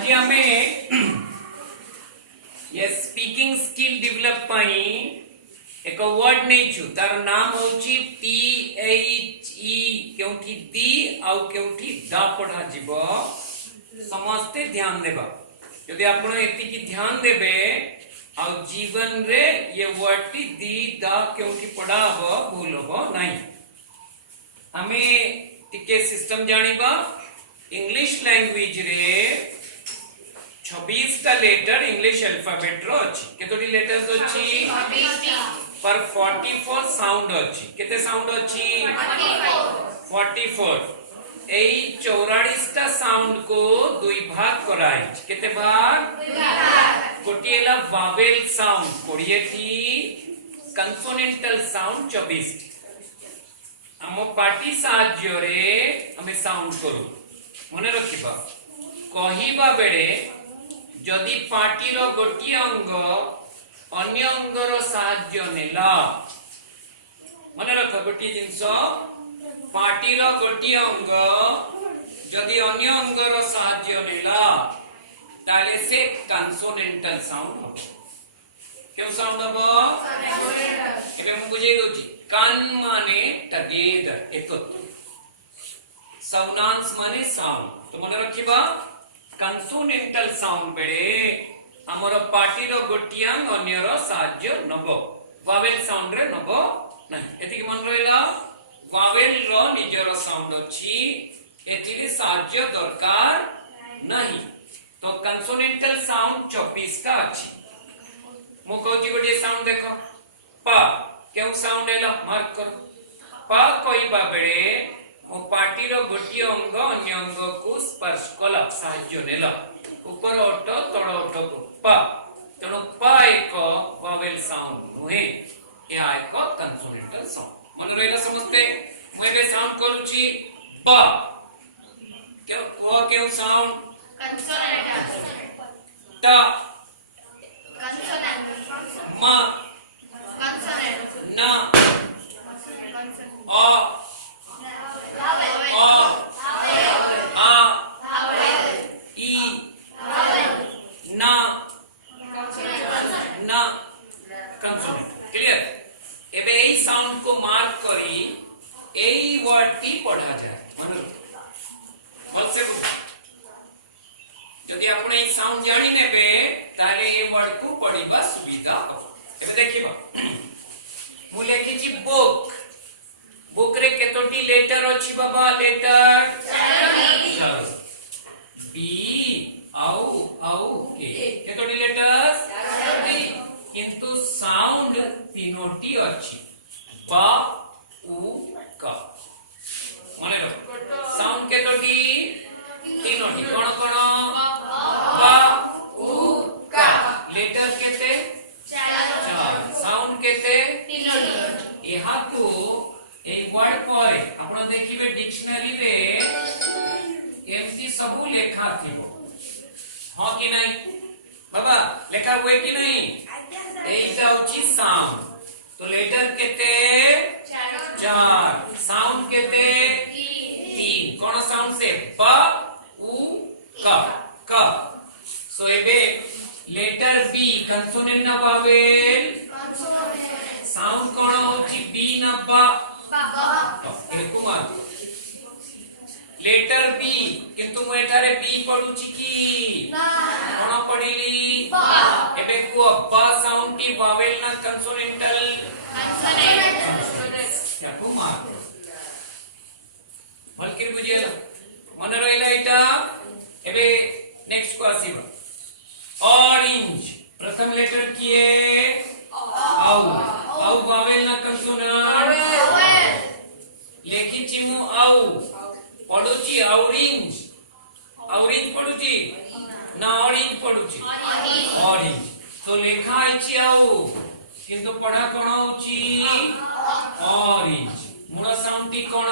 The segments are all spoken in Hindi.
आज हमें ये स्पीकिंग स्किल डेवलप पाई एक वर्ड नहीं छु तार नाम होची THE क्योंकि दी आउ क्योंकि दा पढ़ा जीवो समस्ते ध्यान देबा यदि आपण एति की ध्यान देबे आउ जीवन रे ये वर्ड टी दी दा क्योंकि पढ़ा हो भूल हो नहीं हमें टिके सिस्टम जानिबा इंग्लिश लैंग्वेज रे 26 टा लेटर इंग्लिश अल्फाबेट रो अछि केतोटी लेटर्स अछि 26 पर 44 साउंड अछि केते साउंड अछि 44 एई 44 टा साउंड को दुई भाग कराई केते भाग दुई भाग कोटिएला वावेल साउंड कोडिएटी कंसोनेंटल साउंड 24 हम पार्टी साहाय्य रे हमें साउंड करू मने रखिबा कहिबा बेले जदि पार्टी रो गोटी अंग अन्य अंगर साहाय्य नेला मने रख गोटी जिंस पार्टी रो गोटी अंग जदि अन्य अंगर साहाय्य नेला ताले से कंसोनेंटल साउंड हो क्यों साउंड हो एबे हम बुझे दोची कान माने टगेदर एकत्र साउंड्स माने साउंड तो मन रखिबा कंसोनेंटल साउंड बेले हमर पार्टी रो गोटिया अन्य रो साहाय्य नबो वावेल साउंड रे नबो नहीं एति मन रहिला वावेल रो निजर साउंड अछि एति साहाय्य दरकार नहीं तो कंसोनेंटल साउंड 24 टा अछि मो कहजी गोटे साउंड देखो प केउ साउंड एला मार्क कर प कहिबा बेले मो पार्टी रो गोटी अंग अन्य अंग को स्पर्श कला साहाय्य नेला ऊपर ओठ तळ ओठ को प तेणु प एक वावेल साउंड नुहे या एक कंसोनेंटल साउंड मन रहिला समझते मु एबे साउंड करूची प केउ साउंड कंसोनेंट ट कंसोनेंट म कंसोनेंट न अ साउंड को मार्क करी एई वर्ड की पढ़ा जाए मन से यदि आपण एई साउंड जानि नेबे ताले ए वर्ड को पढ़िबा सुविधा हो एबे देखिबा मु लेखि छी बुक बुक रे केतोटी लेटर अछि बाबा लेटर 4 बी आउ आउ के केतोटी लेटर्स 4 किंतु साउंड तीनोटी अछि प उ क माने साउंड केतोटी तीनोटी कोन कोन प उ क लेटर केते 4 साउंड केते तीनोटी एहा को एक वर्ड पर आपण देखिबे डिक्शनरी रे एमसी सब लेखा थिबो हां कि नहीं बाबा लेखा हुए कि नहीं एइटा होची साउंड तो लेटर केते 4 साउंड केते 3 कोन साउंड से प उ क सो एबे लेटर बी कंसोनेंट ना वावेल साउंड कोन होची बी ना ब एकु मार लेटर बी किंतु मु एटारे बी पढुची की ना कोन पढिली ब एबे को ब साउंड की वावेल ना कंसोनेंटल याकु मार भलकिर बुझियला मन रहिला एटा एबे नेक्स्ट को आसीबा ऑरेंज प्रथम लेटर किए आउ वावेल ना कंसोनेंट लेखि चिमु आउ पढुची ऑरेंज ऑरेंज पढुची ना ऑरेंज पढुची ऑरेंज तो लेखा आइची आउ किंतु पढ़ा कोन होची ऑरेंज मुना साउंड टी कोन अ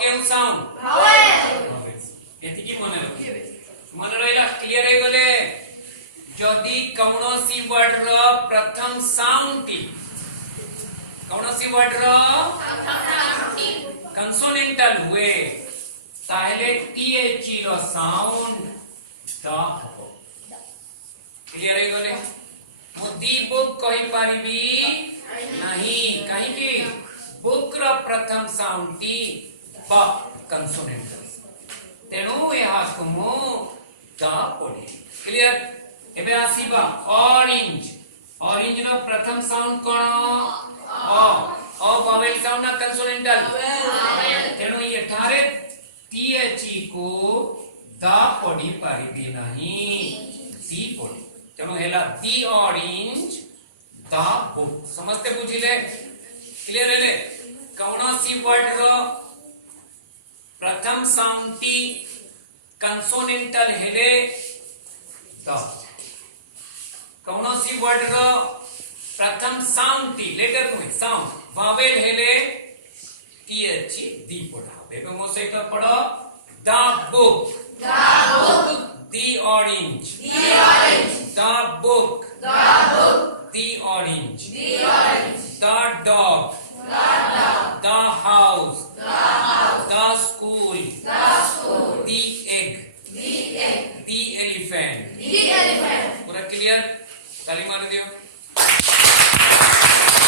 केउ साउंड वावेल एति की मन रखिबे मन रहिला क्लियर हे गले जदि कौनसी वर्ड रो प्रथम साउंड टी कौनसी वर्ड रो कंसोनेंटल हुए ताहले टीएचई रो साउंड द हबो क्लियर है गले मु दी बुक कहि पारिबी नहीं कहीं की बुक रो प्रथम साउंड टी ब कंसोनेंट तेणु यह तुमु द पढे क्लियर एबे आसीबा ऑरेंज ऑरेंज रो प्रथम साउंड कोन ओ वोवेल साउंड ना कंसोनेंटल तेणु ये थारे टीएचई को द पढी पारिबी नहीं दी पढे तेणु हेला दी ऑरेंज द बुक समझते बुझिले क्लियर हेले कौनसी वर्ड रो प्रथम साउंड टी कंसोनेंटल हेले द कौनसी वर्ड रो प्रथम साउंड टी लेटर नुहे साउंड वावेल हेले टीएचई दी पढ़ा बेबे मो सहित पढ़ो the book the orange the book the orange the dog the house the school the egg the elephant पूरा क्लियर ताली मार दियो।